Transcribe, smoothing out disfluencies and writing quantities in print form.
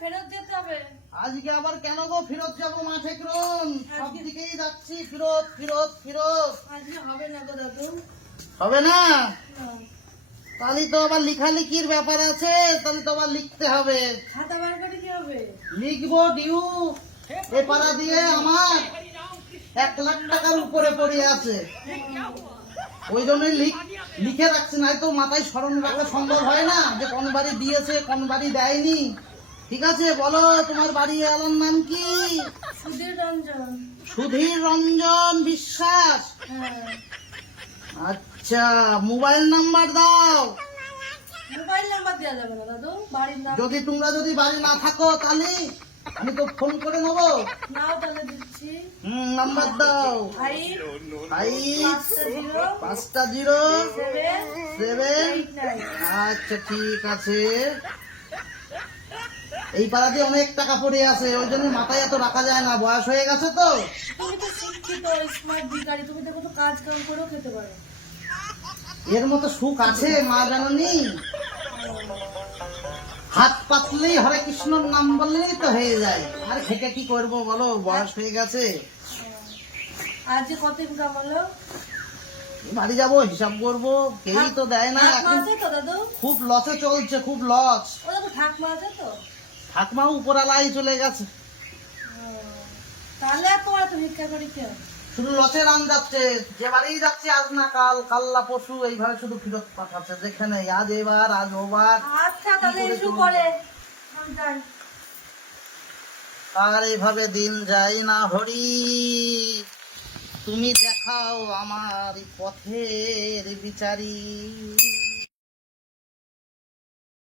ফেরত যেতে হবে। আজকে আবার কেন গো ফেরত যাবো মাঠে ক্রম? সব দিকেই যাচ্ছি ফেরত ফেরত ফেরত। আজকে হবে না গো দাদু। হবে না? না। তাহলে তো আবার লেখালেখির ব্যাপার আছে, তাহলে তো আবার লিখতে হবে। খাতা বার করে কি হবে? লিখবো ডিউ। এ পাড়া দিয়ে আমার 1,00,000 টাকার উপরে পড়ে আছে, ওই জন্যই লিখে রাখছি, নাই তো মাথায় স্মরণ রাখা সম্ভব হয় না যে কোন বাড়ি দিয়েছে কোন বাড়ি দেয়নি। ঠিক আছে, বলো তোমার বাড়ি আলার নাম কি? সুধীর রঞ্জন। সুধীর রঞ্জন বিশ্বাস। হ্যাঁ। আচ্ছা, মোবাইল নাম্বার দাও। মোবাইল নাম্বার দেওয়া যাবে না দাদু, বাড়ির নাম। তোমরা যদি বাড়ি না থাকো তাহলে আমি তো ফোন করে নেবো। নাও তাহলে দিচ্ছি। নাম্বার দাও। 5 550 আচ্ছা ঠিক আছে। এই পাড়া দিয়ে অনেক টাকা পড়ে আছে, ওই জন্য মাথায় এত রাখা যায় না, বয়স হয়ে গেছে তো। তুমি তো শিক্ষিত স্মার্ট ভিখারি, তুমি দেখো তো কাজ কাম করেও খেতে পারো। এর মতো সুখ আছে মা জাননি? হাত পাতলেই হরে কৃষ্ণর নাম বললেই তো হয়ে যায়, আর খেটে কি করবো বলো, বয়স হয়ে গেছে। আজ কত ইনকাম হলো? বাড়ি যাবো হিসাব করবো, কেউই তো দেয় না এখন। তো দাদু খুব লসে চলছে, খুব লস। ও দাদু ঠাকমা আছে তো? ঠাকমা উপরালাই চলে গেছে, তাহলে আর তোমার তো ভিক্ষা করি কেউ? শুধু লসে রান যাচ্ছে। যে বাড়ি যাচ্ছে আজ না কাল, কাল্লা পশু, এইভাবে শুধু ফিরত পাঠাচ্ছে, যেখানে আজ এবার আজ ওবার। আচ্ছা তাহলে ইস্যু করে আমি যাই। আর এইভাবে দিন যায় না হরি, তুমি দেখাও আমার পথের বিচারী।